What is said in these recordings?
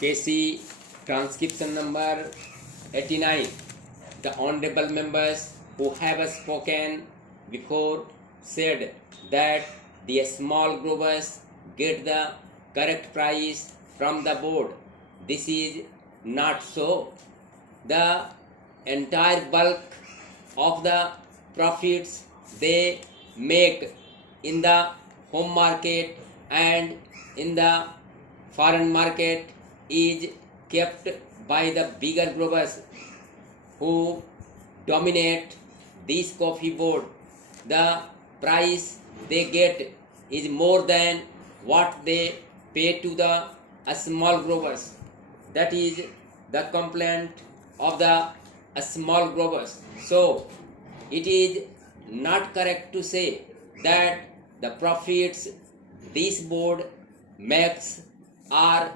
KC transcription number 89. The honorable members who have spoken before said that the small growers get the correct price from the board. This is not so. The entire bulk of the profits they make in the home market and in the foreign market is kept by the bigger growers who dominate this coffee board. The price they get is more than what they pay to the small growers. That is the complaint of the small growers. So it is not correct to say that the profits this board makes are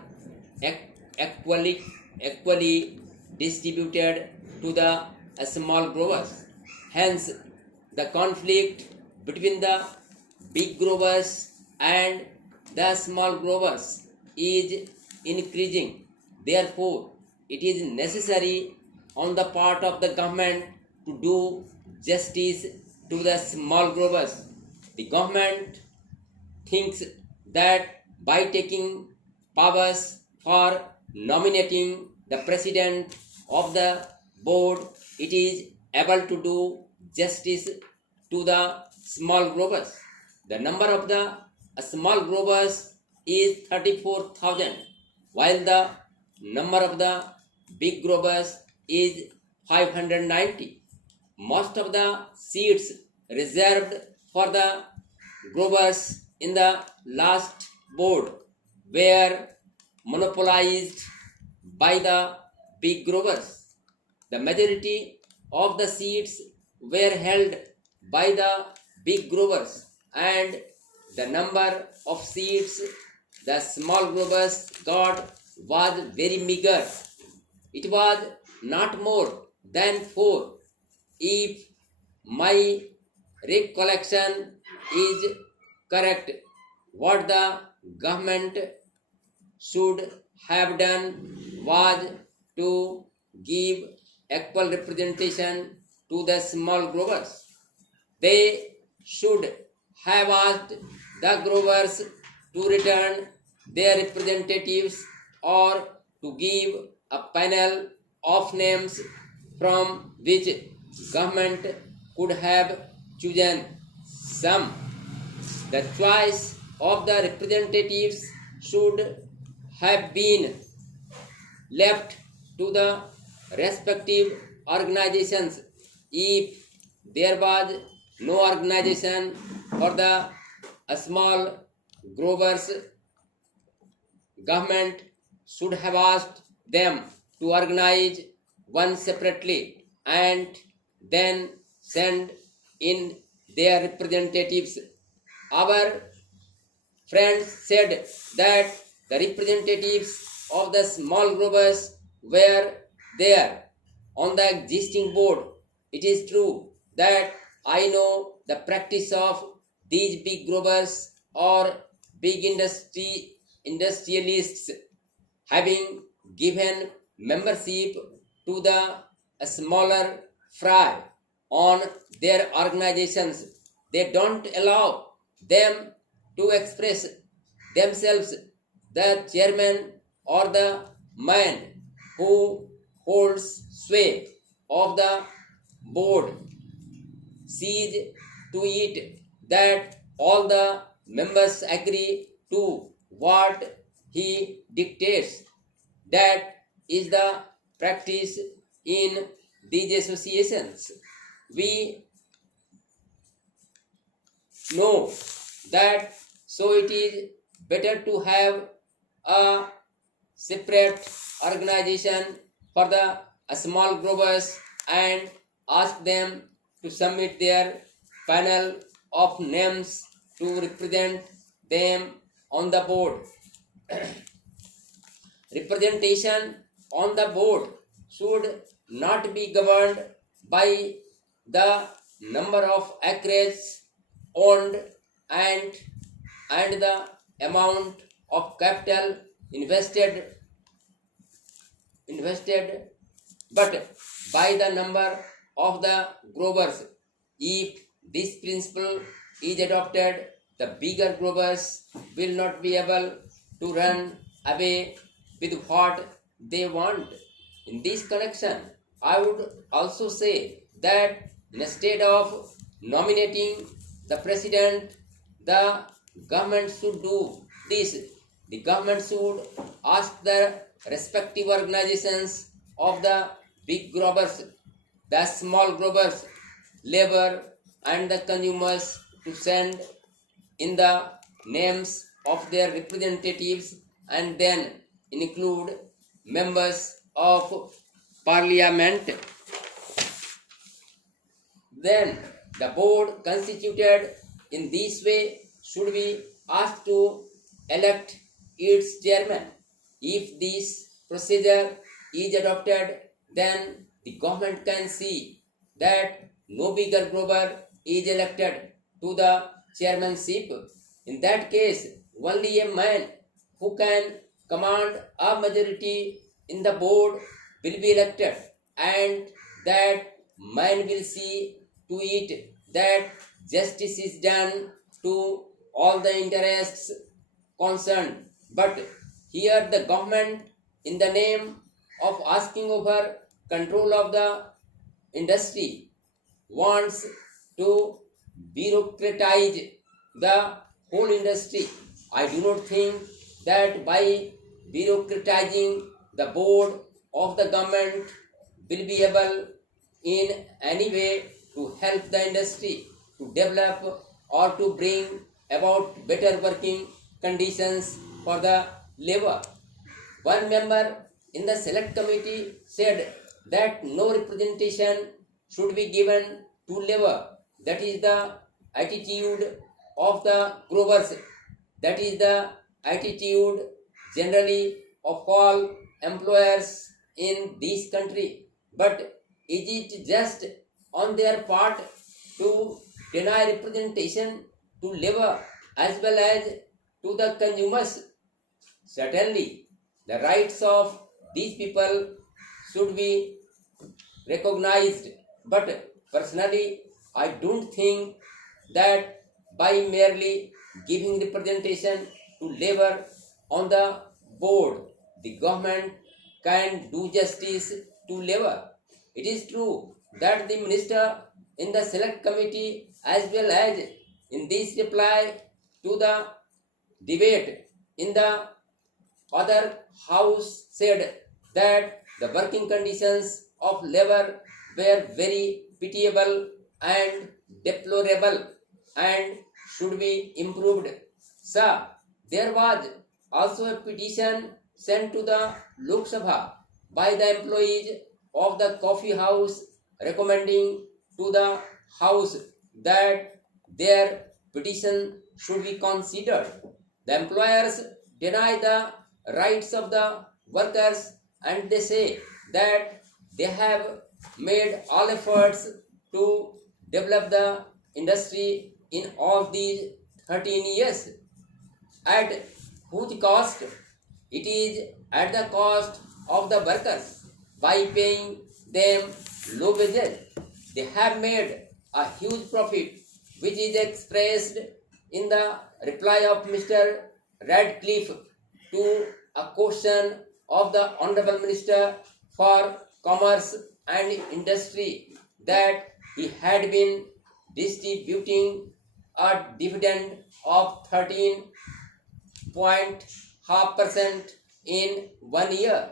equally distributed to the small growers. Hence, the conflict between the big growers and the small growers is increasing. Therefore, it is necessary on the part of the government to do justice to the small growers. The government thinks that by taking powers for nominating the president of the board, it is able to do justice to the small growers. The number of the small growers is 34,000, while the number of the big growers is 590. Most of the seats reserved for the growers in the last board were monopolized by the big growers. The majority of the seats were held by the big growers, and the number of seats the small growers got was very meager. It was not more than 4. If my recollection is correct, what the government should have done was to give equal representation to the small growers. They should have asked the growers to return their representatives or to give a panel of names from which government could have chosen some. The choice of the representatives should have been left to the respective organizations. If there was no organization for the small growers, government should have asked them to organize one separately and then send in their representatives. Our friends said that the representatives of the small growers were there on the existing board. It is true that I know the practice of these big growers or big industrialists having given membership to the smaller fry on their organizations. They don't allow them to express themselves. The chairman or the man who holds sway of the board sees to it that all the members agree to what he dictates. That is the practice in these associations. We know that, so it is better to have a separate organization for the small growers and ask them to submit their panel of names to represent them on the board. Representation on the board should not be governed by the number of acres owned and the amount of capital invested invested, but by the number of the growers. If this principle is adopted, the bigger growers will not be able to run away with what they want. In this connection, I would also say that instead of nominating the president, the government should do this. The government should ask the respective organizations of the big growers, the small growers, labor, and the consumers to send in the names of their representatives and then include members of parliament. Then the board constituted in this way should be asked to elect its chairman. If this procedure is adopted, then the government can see that no bigger grower is elected to the chairmanship. In that case, only a man who can command a majority in the board will be elected, and that man will see to it that justice is done to all the interests concerned. But here the government, in the name of asking over control of the industry, wants to bureaucratize the whole industry. I do not think that by bureaucratizing the board of the government will be able in any way to help the industry to develop or to bring about better working conditions for the labor. One member in the select committee said that no representation should be given to labor. That is the attitude of the growers. That is the attitude generally of all employers in this country. But is it just on their part to deny representation to labor as well as to the consumers? Certainly, the rights of these people should be recognized. But personally, I don't think that by merely giving representation to labor on the board, the government can do justice to labor. It is true that the minister in the select committee as well as in this reply to the debate in the other house said that the working conditions of labor were very pitiable and deplorable and should be improved. Sir, there was also a petition sent to the Lok Sabha by the employees of the coffee house recommending to the house that their petition should be considered. The employers deny the rights of the workers and they say that they have made all efforts to develop the industry in all these 13 years. At whose cost? It is at the cost of the workers by paying them low wages. They have made a huge profit, which is expressed in the reply of Mr. Radcliffe to a question of the Honorable Minister for Commerce and Industry that he had been distributing a dividend of 13.5% in 1 year.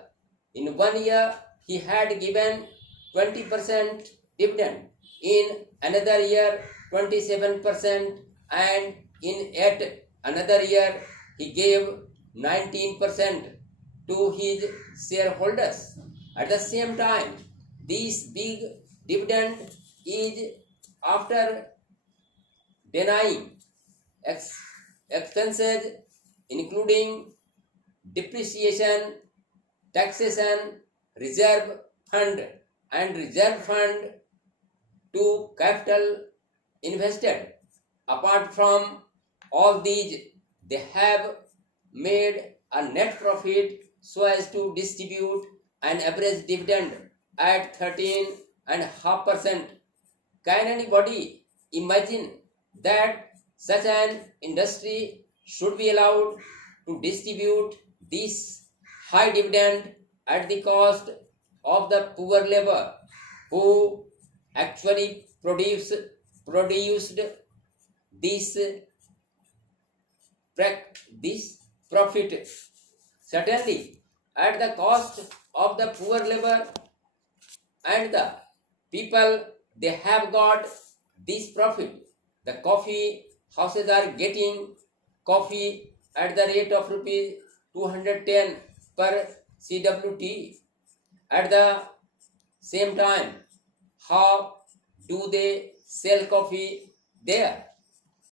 In 1 year, he had given 20% dividend. In another year, 27%, and in yet another year, he gave 19% to his shareholders. At the same time, this big dividend is after denying expenses including depreciation, taxation, reserve fund and reserve fund to capital invested. Apart from all these, they have made a net profit so as to distribute an average dividend at 13.5%. Can anybody imagine that such an industry should be allowed to distribute this high dividend at the cost of the poor labor who actually produced this this profit? Certainly, at the cost of the poor labor and the people, they have got this profit. The coffee houses are getting coffee at the rate of rupees 210 per CWT. At the same time, how do they sell coffee there?